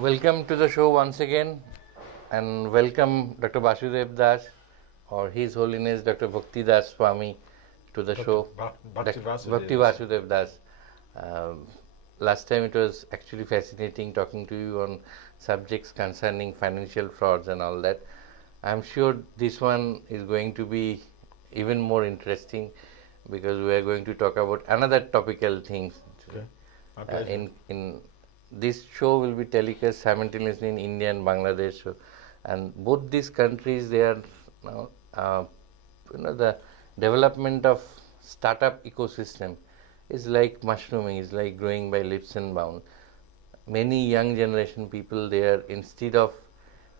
Welcome to the show once again, and welcome Dr. Vasudev Das, or His Holiness Dr. Bhakti Das Swami, to the show. Bhakti Vasudev. Bhakti Vasudev Das. Last time it was actually fascinating talking to you on subjects concerning financial frauds and all that. I'm sure this one is going to be even more interesting because we are going to talk about another topical things. Okay. In this show will be telecast simultaneously in India and Bangladesh, and both these countries, they are now, the development of startup ecosystem is like mushrooming, is like growing by leaps and bounds. Many young generation people, they are, instead of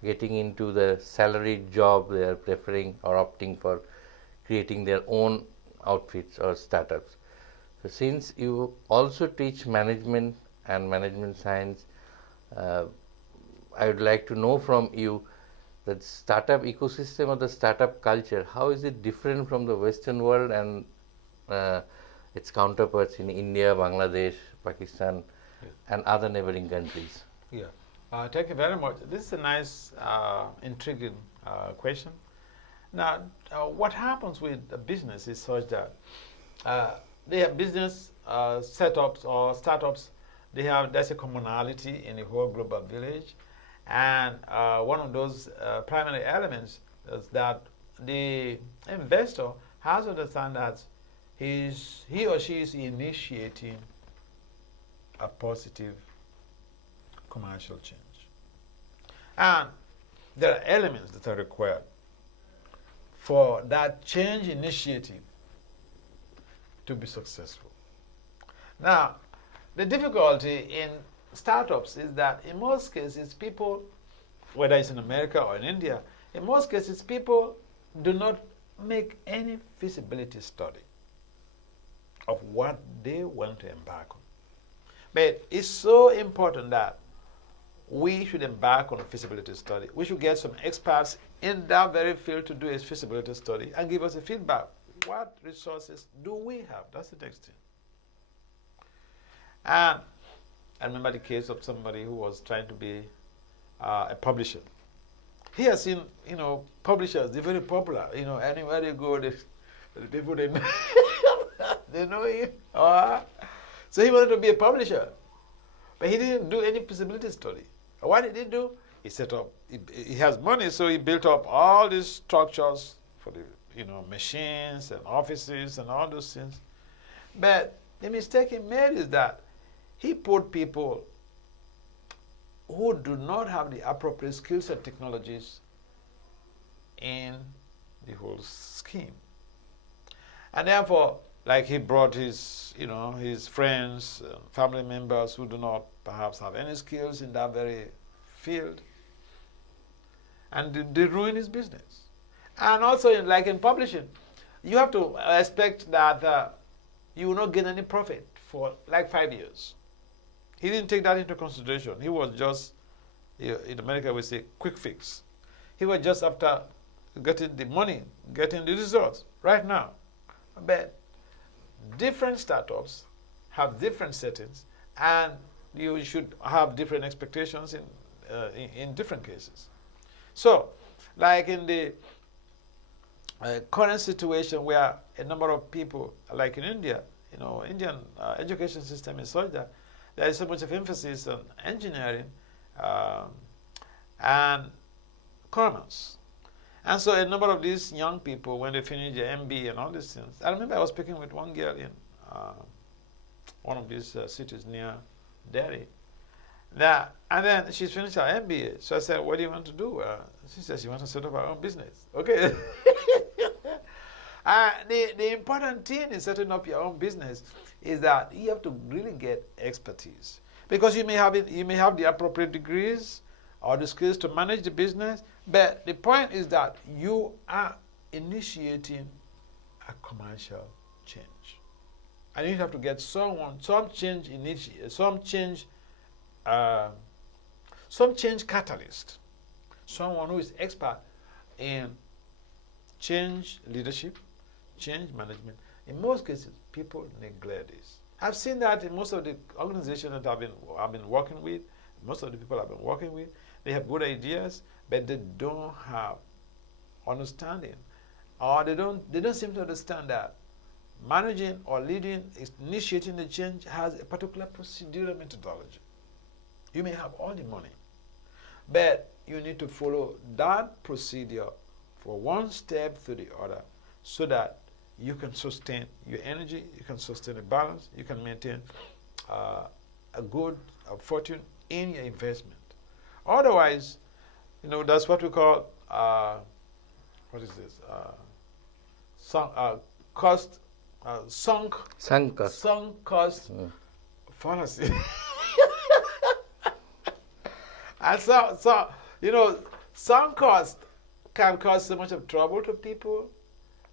getting into the salaried job, they are preferring or opting for creating their own outfits or startups. So since you also teach management and management science, I would like to know from you that startup ecosystem or the startup culture, how is it different from the Western world and its counterparts in India, Bangladesh, Pakistan, and other neighboring countries? Yeah. Thank you very much. This is a nice, intriguing question. Now, what happens with a business is such that they have business setups or startups. There's a commonality in the whole global village, and one of those primary elements is that the investor has to understand that he or she is initiating a positive commercial change, and there are elements that are required for that change initiative to be successful. Now, the difficulty in startups is that in most cases people, whether it's in America or in India, in most cases people do not make any feasibility study of what they want to embark on. But it's so important that we should embark on a feasibility study. We should get some experts in that very field to do a feasibility study and give us a feedback. What resources do we have? That's the next thing. And I remember the case of somebody who was trying to be a publisher. He has seen, publishers, they're very popular. Anywhere they go, the people they know, they know him. So he wanted to be a publisher. But he didn't do any feasibility study. What did he do? He set up, he has money, so he built up all these structures for the machines and offices and all those things. But the mistake he made is that he put people who do not have the appropriate skills and technologies in the whole scheme. And therefore, like he brought his, his friends, family members who do not perhaps have any skills in that very field, and they ruin his business. And also, like in publishing, you have to expect that you will not gain any profit for like 5 years. He didn't take that into consideration. He was just, in America we say, quick fix. He was just after getting the money, getting the results right now. But different startups have different settings, and you should have different expectations in different cases. So, like in the current situation where a number of people, like in India, Indian education system is such that there is so much of emphasis on engineering and commerce. And so a number of these young people, when they finish their MBA and all these things, I remember I was speaking with one girl in one of these cities near Delhi. And then she's finished her MBA. So I said, what do you want to do? She said she wants to set up her own business. Okay. The important thing in setting up your own business is that you have to really get expertise, because you may have the appropriate degrees or the skills to manage the business, but the point is that you are initiating a commercial change, and you have to get some change catalyst, someone who is expert in change leadership, change management. In most cases, people neglect this. I've seen that in most of the organizations that I've been working with, most of the people I've been working with, they have good ideas, but they don't have understanding, or they don't seem to understand that managing or leading, initiating the change has a particular procedural methodology. You may have all the money, but you need to follow that procedure for one step to the other so that you can sustain your energy, you can sustain a balance, you can maintain a good fortune in your investment. Otherwise, that's what we call, what is this? Sunk cost fallacy. And sunk cost can cause so much of trouble to people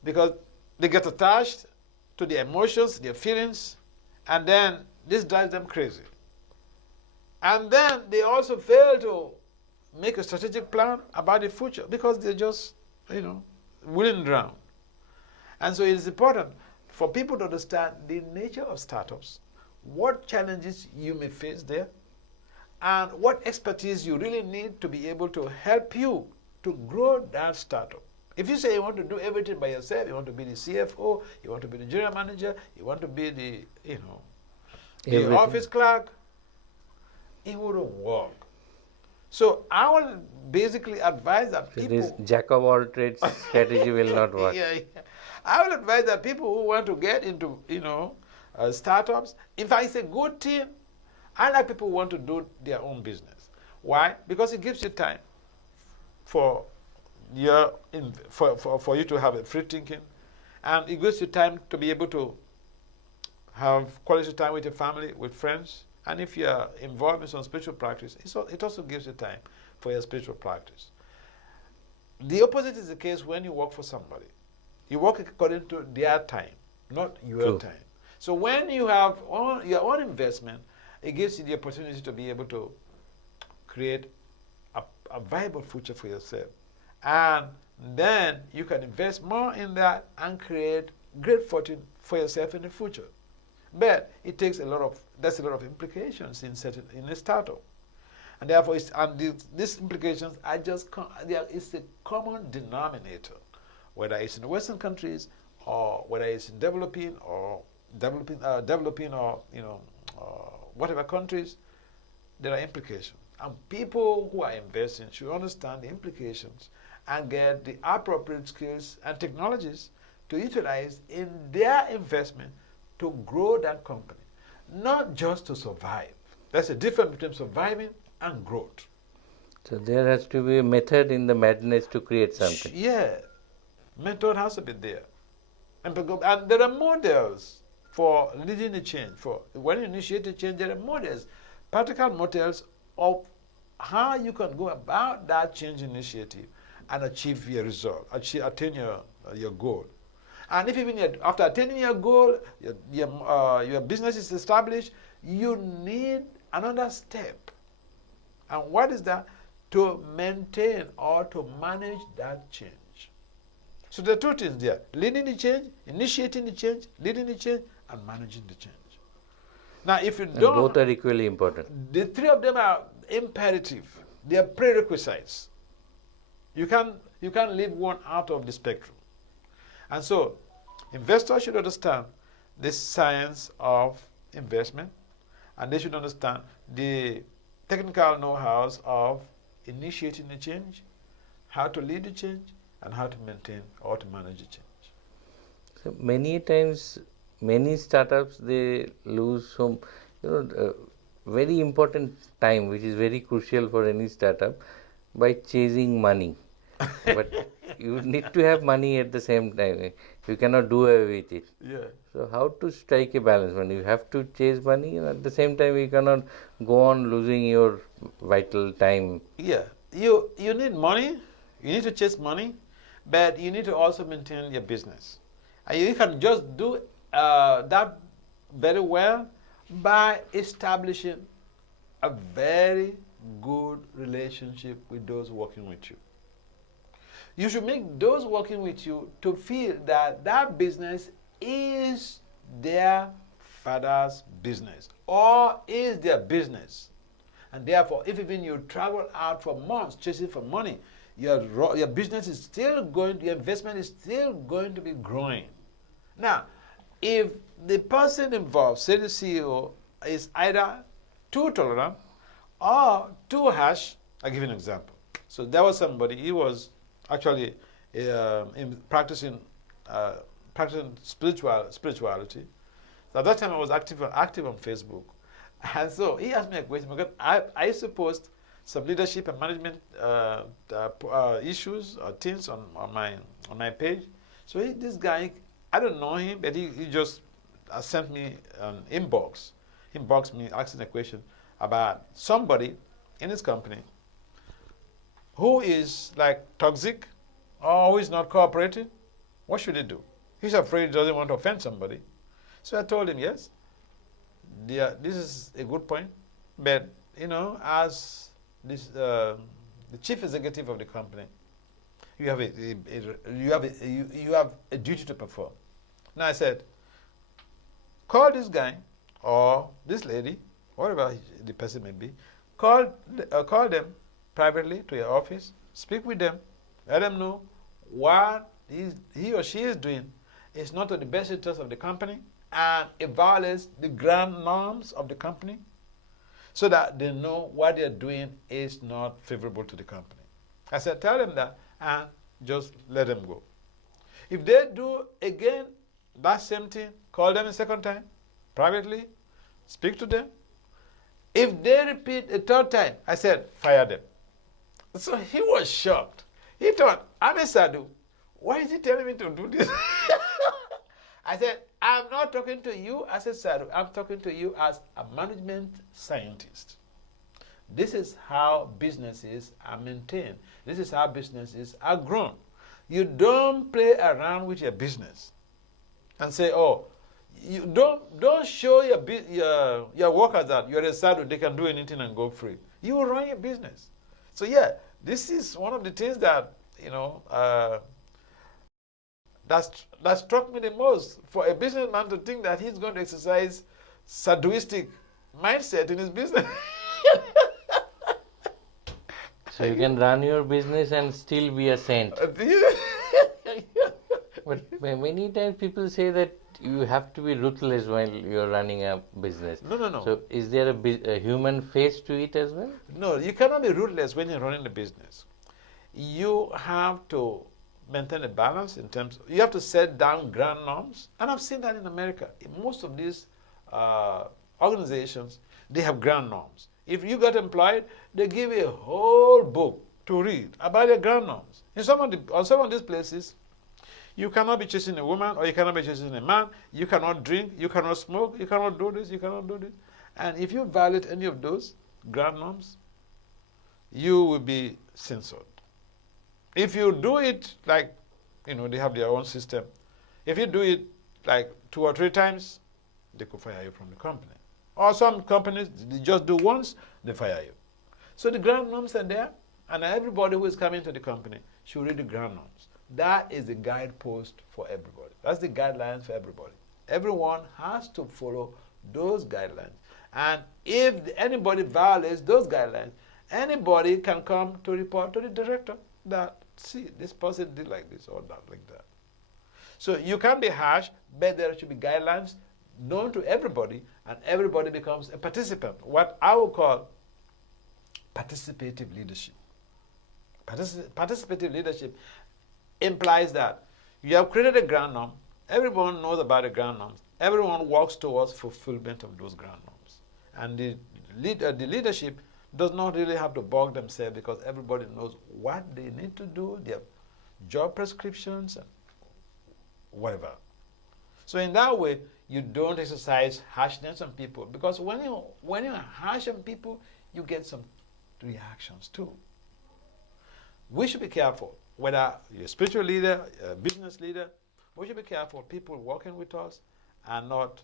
because they get attached to their emotions, their feelings, and then this drives them crazy. And then they also fail to make a strategic plan about the future because they're just, willing drown. And so it is important for people to understand the nature of startups, what challenges you may face there, and what expertise you really need to be able to help you to grow that startup. If you say you want to do everything by yourself, you want to be the CFO, you want to be the general manager, you want to be the, the office clerk, it wouldn't work. So I will basically advise that people... This jack of all trades strategy will not work. Yeah. I will advise that people who want to get into, startups, in fact, it's a good team. I like people who want to do their own business. Why? Because it gives you time for you to have a free thinking, and it gives you time to be able to have quality time with your family, with friends, and if you are involved in some spiritual practice, it also gives you time for your spiritual practice. The opposite is the case when you work for somebody. You work according to their time, not your time. So when you have your own investment, it gives you the opportunity to be able to create a viable future for yourself. And then you can invest more in that and create great fortune for yourself in the future. But it takes there's a lot of implications in a startup. And therefore, these implications are it's a common denominator, whether it's in the Western countries or whether it's in developing or whatever countries, there are implications. And people who are investing should understand the implications and get the appropriate skills and technologies to utilize in their investment to grow that company, not just to survive. There's a difference between surviving and growth. So there has to be a method in the madness to create something. Yeah, method has to be there. And there are models for leading the change. For when you initiate the change, there are models, practical models of how you can go about that change initiative and achieve your result, attain your goal. And if even after attaining your goal, your business is established, you need another step. And what is that? To maintain or to manage that change. So there are two things there: leading the change, initiating the change, leading the change, and managing the change. Now, if you don't, both are equally important. The three of them are imperative. They are prerequisites. You can't leave one out of the spectrum. And so, investors should understand this science of investment, and they should understand the technical know-hows of initiating the change, how to lead the change, and how to maintain or to manage the change. So many times, many startups, they lose some, very important time, which is very crucial for any startup, by chasing money. But you need to have money at the same time. You cannot do away with it. Yeah. So how to strike a balance when you have to chase money, and at the same time you cannot go on losing your vital time. Yeah. You need money. You need to chase money, but you need to also maintain your business. And you can just do that very well by establishing a very good relationship with those working with you. You should make those working with you to feel that that business is their father's business or is their business. And therefore, if even you travel out for months chasing for money, your business is still going, your investment is still going to be growing. Now, if the person involved, say the CEO, is either too tolerant or too harsh, I'll give you an example. So there was somebody, he was actually practicing spirituality. So at that time I was active on Facebook. And so he asked me a question because I used to post some leadership and management issues or things on my page. So this guy, I don't know him, but he just sent me an inbox me asking a question about somebody in his company who is like toxic or who is not cooperating. What should he do? He's afraid he doesn't want to offend somebody. So I told him, yes, this is a good point, but as this the chief executive of the company, you have a duty to perform. Now I said, call this guy or this lady, whatever the person may be, call them privately to your office, speak with them, let them know what he or she is doing is not to the best interest of the company, and it violates the grand norms of the company, so that they know what they're doing is not favorable to the company. I said, tell them that and just let them go. If they do again that same thing, call them a second time, privately, speak to them. If they repeat a third time, I said, fire them. So he was shocked. He thought, I'm a sadhu. Why is he telling me to do this? I said, I'm not talking to you as a sadhu. I'm talking to you as a management scientist. This is how businesses are maintained. This is how businesses are grown. You don't play around with your business and say, oh, you don't show your workers that you're a sadhu, they can do anything and go free. You will run your business. So yeah, this is one of the things that that struck me the most, for a businessman to think that he's going to exercise sadhuistic mindset in his business. So you can run your business and still be a saint. But many times people say that you have to be ruthless while you're running a business. No. So is there a human face to it as well? No, you cannot be ruthless when you're running the business. You have to maintain a balance in terms you have to set down grand norms. And I've seen that in America. In most of these organizations, they have grand norms. If you got employed, they give you a whole book to read about their grand norms. In some of these places, you cannot be chasing a woman or you cannot be chasing a man. You cannot drink, you cannot smoke, you cannot do this, you cannot do this. And if you violate any of those grand norms, you will be censored. If you do it like, they have their own system. If you do it like 2 or 3 times, they could fire you from the company. Or some companies, they just do once, they fire you. So the ground norms are there, and everybody who is coming to the company should read the ground norms. That is the guidepost for everybody. That's the guidelines for everybody. Everyone has to follow those guidelines. And if anybody violates those guidelines, anybody can come to report to the director that, see, this person did like this or that, like that. So you can be harsh, but there should be guidelines known to everybody, and everybody becomes a participant. What I would call participative leadership. Participative leadership implies that you have created a ground norm, everyone knows about the ground norms, everyone works towards fulfillment of those ground norms. And the leadership does not really have to bog themselves, because everybody knows what they need to do, their job prescriptions and whatever. So in that way, you don't exercise harshness on people, because when you're harsh on people, you get some reactions too. We should be careful, whether you're a spiritual leader, a business leader, we should be careful. People working with us are not,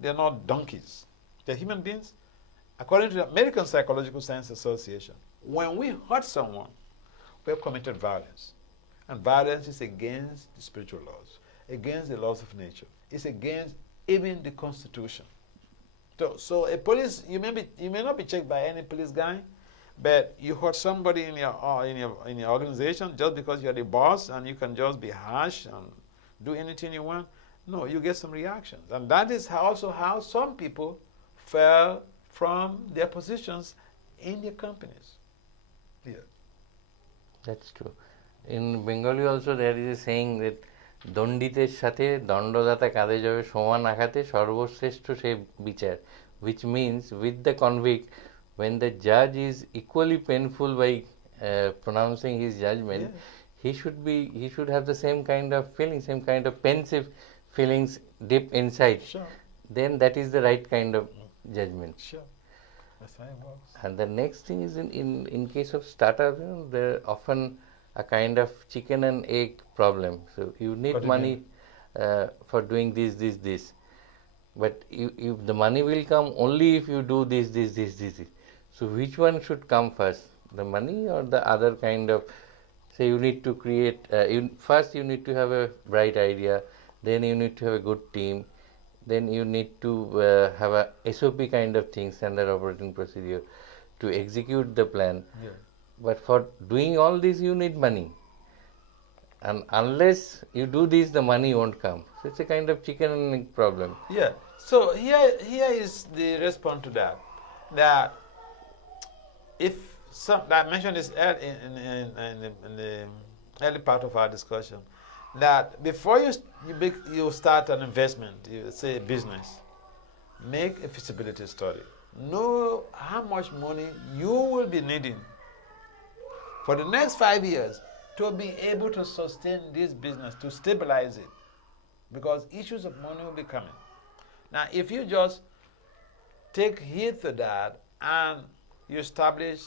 they're not donkeys. They're human beings. According to the American Psychological Science Association, when we hurt someone, we have committed violence. And violence is against the spiritual laws, against the laws of nature. It's against even the Constitution. So a police, you may not be checked by any police guy, but you hurt somebody in your organization just because you're the boss and you can just be harsh and do anything you want. No, you get some reactions, and that is also how some people fell from their positions in their companies. Yeah. That's true. In Bengali also there is a saying that দণ্ডিতের সাথে দণ্ডদাতা কাঁধে যাবে সমান আঘাতে সর্বশ্রেষ্ঠ সে বিচার, which means with the convict, when the judge is equally painful by pronouncing his judgment, he should have the same kind of feeling, same kind of pensive feelings deep inside. Sure. Then that is the right kind of judgment. Sure. That's how it works. And the next thing is in case of startups, there are often a kind of chicken and egg problem. So you need money for doing this. But the money will come only if you do this. So which one should come first? The money or the other kind of, say you need to create, first you need to have a bright idea, then you need to have a good team, then you need to have a SOP kind of thing, standard operating procedure, to execute the plan. Yeah. But for doing all this, you need money. And unless you do this, the money won't come. So it's a kind of chicken and egg problem. Yeah. So here is the response to that. That if I mentioned this in the early part of our discussion, that before you start an investment, you say a business, make a feasibility study. Know how much money you will be needing for the next 5 years to be able to sustain this business, to stabilize it, because issues of money will be coming. Now, if you just take heed to that and you establish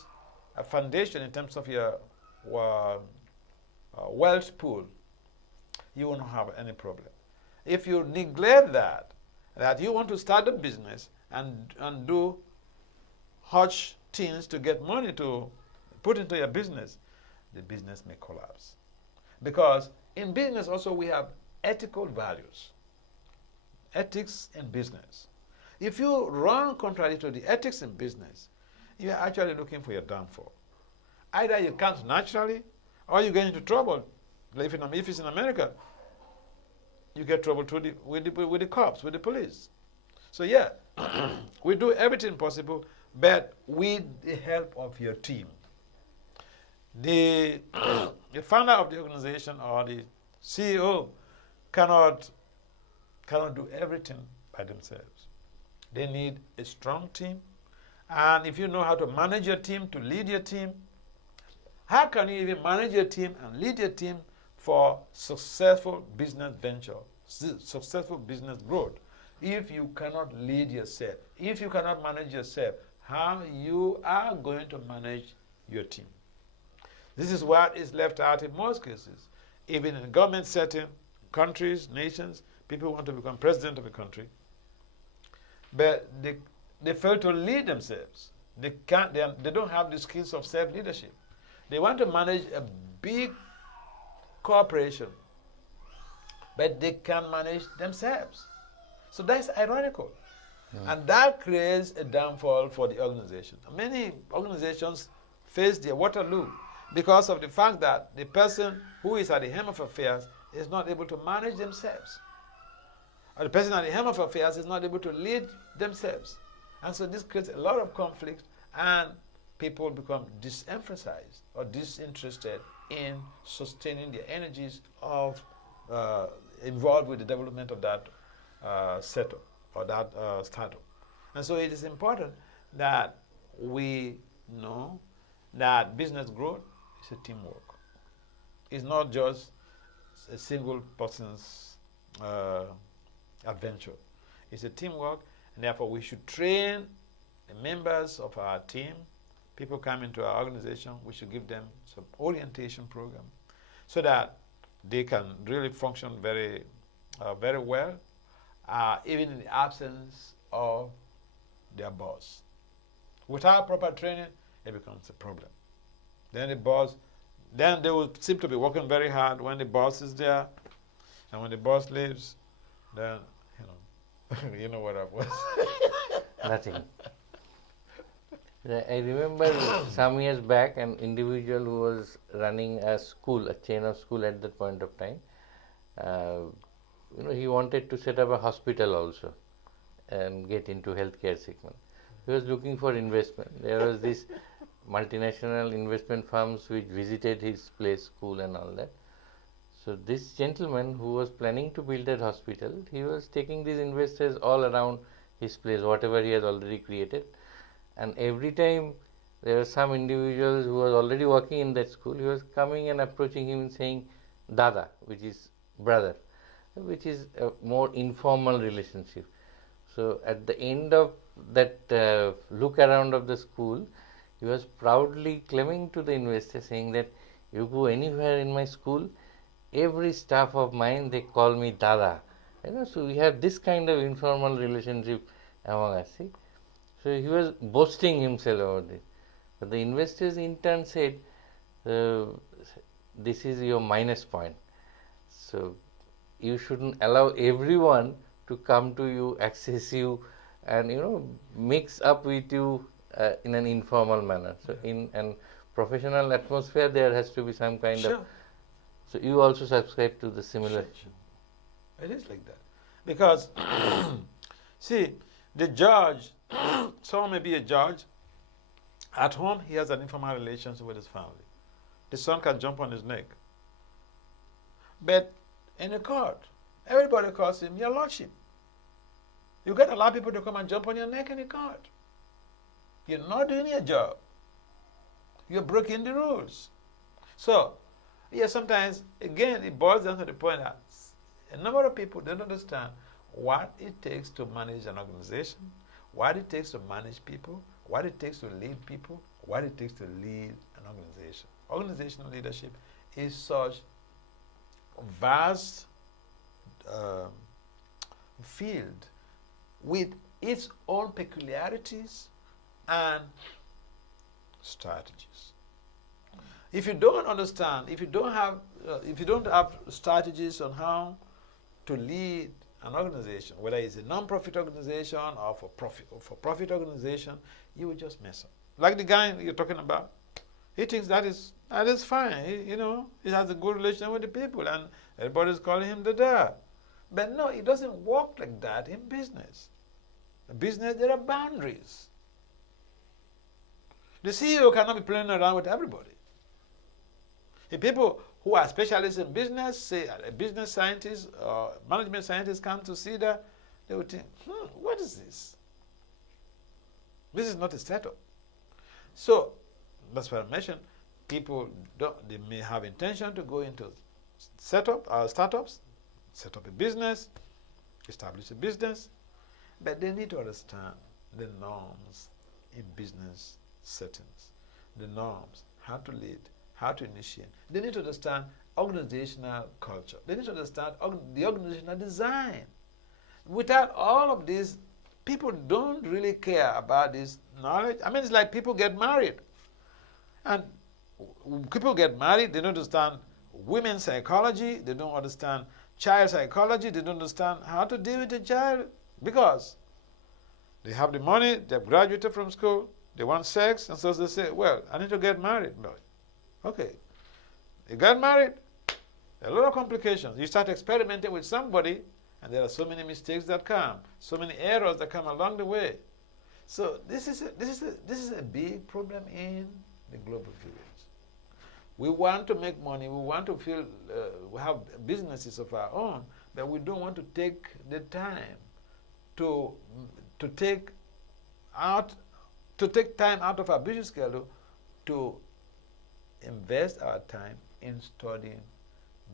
a foundation in terms of your wealth pool, you won't have any problem. If you neglect that you want to start a business and do hutch things to get money to put into your business, the business may collapse. Because in business also we have ethical values. Ethics in business. If you run contrary to the ethics in business, you are actually looking for your downfall. Either you can't naturally, or you get into trouble. Like if it's in America, you get trouble with the cops, with the police. So yeah, we do everything possible, but with the help of your team. The founder of the organization or the CEO cannot do everything by themselves. They need a strong team. And if you know how to manage your team, to lead your team, how can you even manage your team and lead your team for successful business venture, successful business growth, if you cannot lead yourself, if you cannot manage yourself, how you are going to manage your team? This is what is left out in most cases. Even in government setting, countries, nations, people want to become president of a country, but they fail to lead themselves. They don't have the skills of self-leadership. They want to manage a big corporation, but they can't manage themselves. So that's ironical. And that creates a downfall for the organization. Many organizations face their Waterloo because of the fact that the person who is at the helm of affairs is not able to manage themselves. Or the person at the helm of affairs is not able to lead themselves. And so this creates a lot of conflict, and people become disemphasized or disinterested in sustaining the energies of involved with the development of that setup or that startup. And so it is important that we know that business growth is a teamwork. It's not just a single person's adventure. It's a teamwork, and therefore we should train the members of our team. People come into our organization, we should give them some orientation program so that they can really function very well, even in the absence of their boss. Without proper training, it becomes a problem. Then they will seem to be working very hard when the boss is there, and when the boss leaves, then you know what I was. Nothing. I remember some years back an individual who was running a school, a chain of school at that point of time. He wanted to set up a hospital also and get into healthcare segment. He was looking for investment. There was this multinational investment firms which visited his place, school and all that. So this gentleman who was planning to build that hospital, he was taking these investors all around his place, whatever he has already created. And every time there were some individuals who was already working in that school, he was coming and approaching him and saying Dada, which is brother, which is a more informal relationship. So at the end of that look around of the school, he was proudly claiming to the investor saying that you go anywhere in my school, every staff of mine, they call me Dada. So we have this kind of informal relationship among us. See? So he was boasting himself about it. But the investors in turn said, this is your minus point. So you shouldn't allow everyone to come to you, access you, and mix up with you in an informal manner. So in an professional atmosphere, there has to be some kind of. So you also subscribe to the similar. Sure. It is like that, because see, the judge. Someone may be a judge. At home, he has an informal relationship with his family. The son can jump on his neck. But in the court, everybody calls him your lordship. You get a lot of people to come and jump on your neck in the court. You're not doing your job. You're breaking the rules. So, sometimes, again, it boils down to the point that a number of people don't understand what it takes to manage an organization, what it takes to manage people, what it takes to lead people, what it takes to lead an organization. Organizational leadership is such a vast field with its own peculiarities and strategies. If you don't understand, if you don't have strategies on how to lead an organization, whether it's a non-profit organization or for-profit organization, you will just mess up. Like the guy you're talking about, he thinks that is fine. He has a good relation with the people, and everybody's calling him the dad. But no, it doesn't work like that in business. In business, there are boundaries. The CEO cannot be playing around with everybody. If people who are specialists in business, say a business scientist or management scientist come to see that, they would think, what is this? This is not a setup. So, that's what I mentioned. People, they may have intention to go into startups, set up a business, establish a business, but they need to understand the norms in business settings, the norms, how to lead, how to initiate. They need to understand organizational culture. They need to understand the organizational design. Without all of this, people don't really care about this knowledge. I mean, it's like people get married. And people get married, they don't understand women's psychology, they don't understand child psychology, they don't understand how to deal with a child, because they have the money, they've graduated from school, they want sex, and so they say, well, I need to get married. No. Okay. You got married, there are a lot of complications. You start experimenting with somebody, and there are so many mistakes that come, so many errors that come along the way. So this is a big problem in the global village. We want to make money, we want to feel we have businesses of our own, but we don't want to take the time to take time out of our busy schedule to invest our time in studying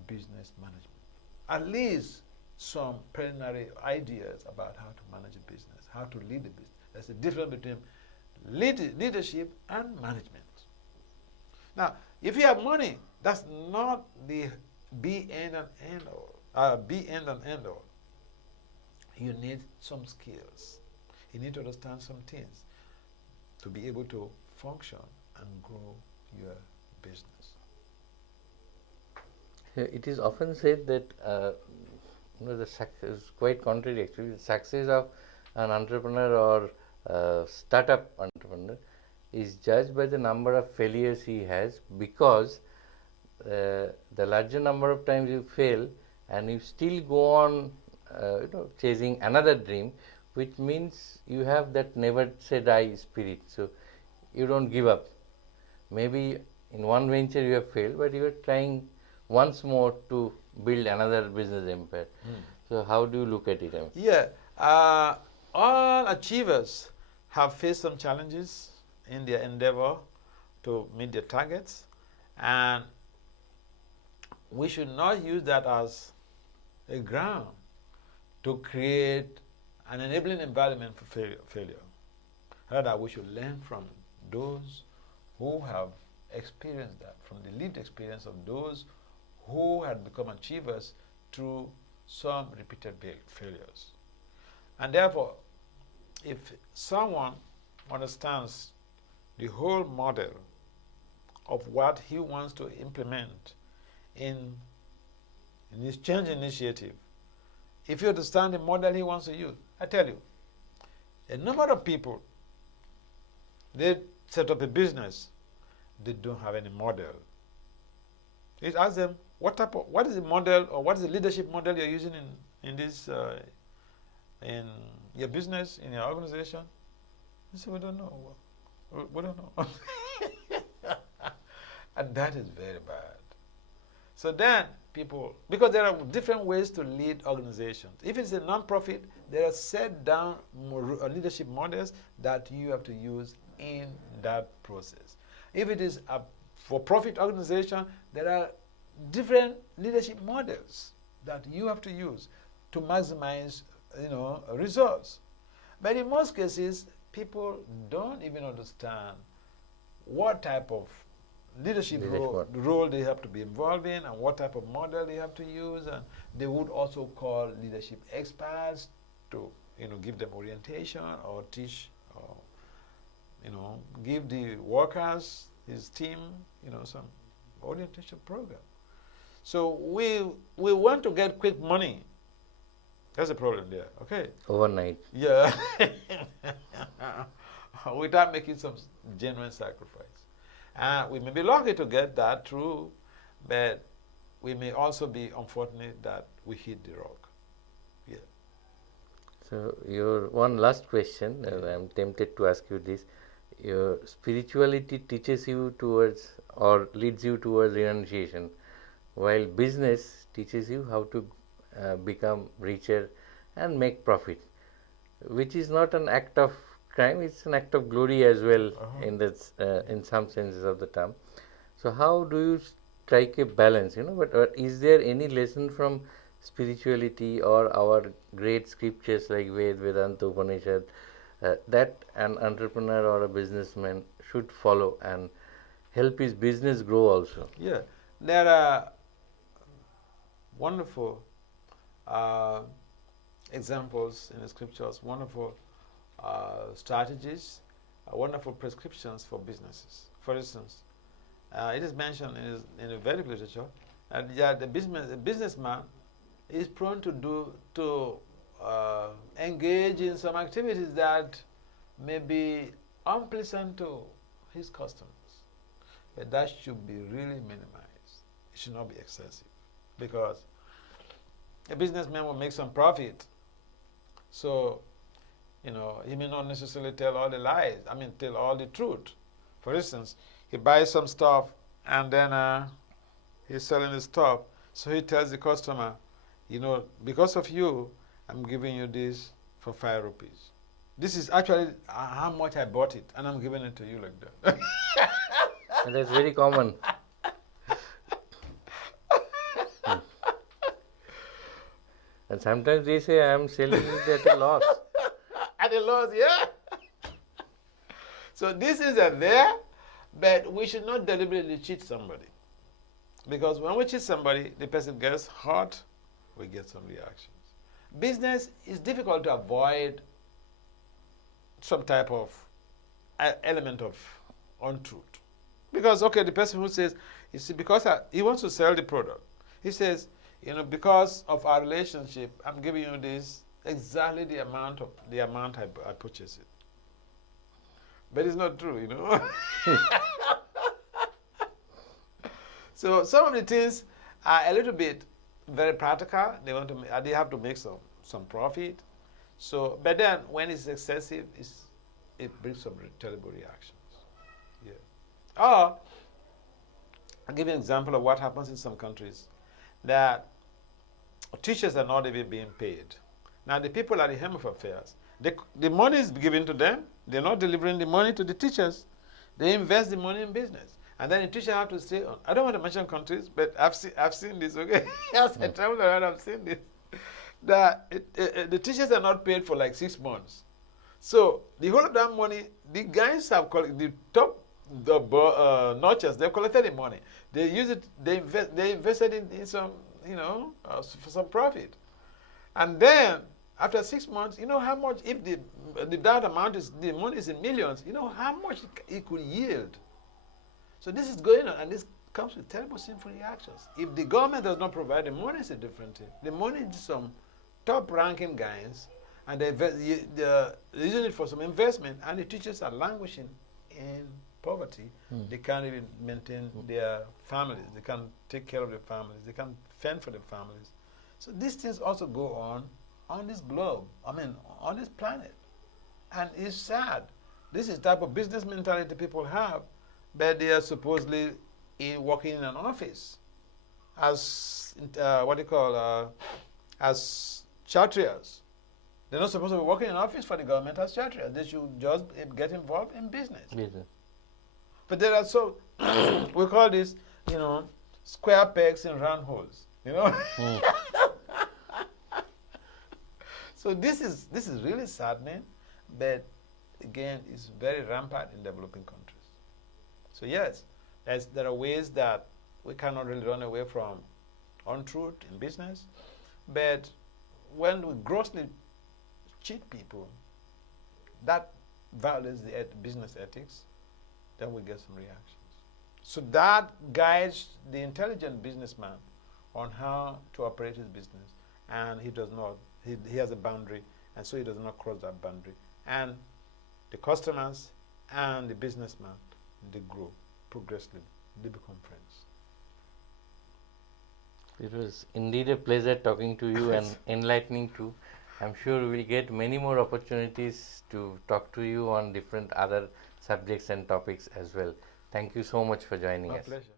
business management. At least some preliminary ideas about how to manage a business, how to lead a business. There's a difference between leadership and management. Now, if you have money, that's not the be end and end all. You need some skills. You need to understand some things to be able to function and grow your business. It is often said that the success is quite contrary actually. The success of an entrepreneur or startup entrepreneur is judged by the number of failures he has, because the larger number of times you fail and you still go on chasing another dream, which means you have that never say die spirit. So you don't give up. Maybe in one venture you have failed, but you are trying once more to build another business empire. So how do you look at it? Yeah, all achievers have faced some challenges in their endeavor to meet their targets, and we should not use that as a ground to create an enabling environment for failure. Rather, we should learn from those who have experienced that, from the lived experience of those who had become achievers through some repeated failures. And therefore, if someone understands the whole model of what he wants to implement in his change initiative, if you understand the model he wants to use, I tell you, a number of people, they set up a business, they don't have any model. You ask them, what is the model, or what is the leadership model you're using in this in your business, in your organization? They say, we don't know. We don't know. And that is very bad. So then people, because there are different ways to lead organizations. If it's a non-profit, there are set down leadership models that you have to use in that process. If it is a for-profit organization, there are different leadership models that you have to use to maximize, results. But in most cases, people don't even understand what type of leadership role they have to be involved in, and what type of model they have to use. And they would also call leadership experts to give them orientation, or teach, or give the workers, his team, some orientation program. So we want to get quick money. That's the problem there. Okay. Overnight. Yeah. Without making some genuine sacrifice. We may be lucky to get that through, but we may also be unfortunate that we hit the rock. Yeah. So your one last question, I'm tempted to ask you this. Your spirituality teaches you towards, or leads you towards, renunciation, while business teaches you how to become richer and make profit, which is not an act of crime, it's an act of glory as well, in some senses of the term. So how do you strike a balance? But is there any lesson from spirituality or our great scriptures like Vedanta, Upanishad, that an entrepreneur or a businessman should follow and help his business grow also? Yeah, there are wonderful examples in the scriptures, wonderful strategies, wonderful prescriptions for businesses. For instance, it is mentioned in the Vedic literature that the businessman is prone to engage in some activities that may be unpleasant to his customers. But that should be really minimized. It should not be excessive, because a businessman will make some profit. So, he may not necessarily tell all the lies. Tell all the truth. For instance, he buys some stuff and then he's selling the stuff. So he tells the customer, because of you, I'm giving you this for 5 rupees. This is actually how much I bought it, and I'm giving it to you like that. And that's very common. And sometimes they say, I am selling it at a loss. At a loss, yeah. So this is there, but we should not deliberately cheat somebody. Because when we cheat somebody, the person gets hurt, we get some reactions. Business is difficult to avoid some type of element of untruth. Because, the person who says, because he wants to sell the product, he says, because of our relationship, I'm giving you this exactly the amount I purchased it. But it's not true, you know. So some of the things are a little bit very practical. They want to, they have to make some profit. So, but then when it's excessive, it brings some terrible reactions. Yeah. Or I'll give you an example of what happens in some countries, that teachers are not even being paid. Now the people at the helm of affairs, the money is given to them. They're not delivering the money to the teachers. They invest the money in business. And then the teacher have to stay on. I don't want to mention countries, but I've seen this, okay? As I travel around, I've seen this. That the teachers are not paid for like 6 months. So the whole of that money, the guys have collected, the top notchers, they've collected the money. They use it, they invested in some, you know, for some profit. And then after 6 months, you know how much, if that amount is, the money is in millions, you know how much it could yield. So this is going on, and this comes with terrible sinful reactions. If the government does not provide the money, it's a different thing. The money is some top-ranking guys, and they're using it for some investment, and the teachers are languishing in poverty. They can't even maintain their families. They can't take care of their families. They can't fend for their families. So these things also go on this globe, I mean, on this planet. And it's sad. This is the type of business mentality people have, but they are supposedly working in an office as, as charters. They're not supposed to be working in an office for the government as charters. They should just get involved in business. But there are we call this, you know, square pegs in round holes, you know. So this is really saddening, but again, it's very rampant in developing countries. So yes, there are ways that we cannot really run away from untruth in business, but when we grossly cheat people, that violates the business ethics, then we get some reactions. So that guides the intelligent businessman on how to operate his business, and he does not. He has a boundary, and so he does not cross that boundary. And the customers and the businessman, they grow progressively. They become friends. It was indeed a pleasure talking to you and enlightening too. I'm sure we'll get many more opportunities to talk to you on different other subjects and topics as well. Thank you so much for joining us. My pleasure.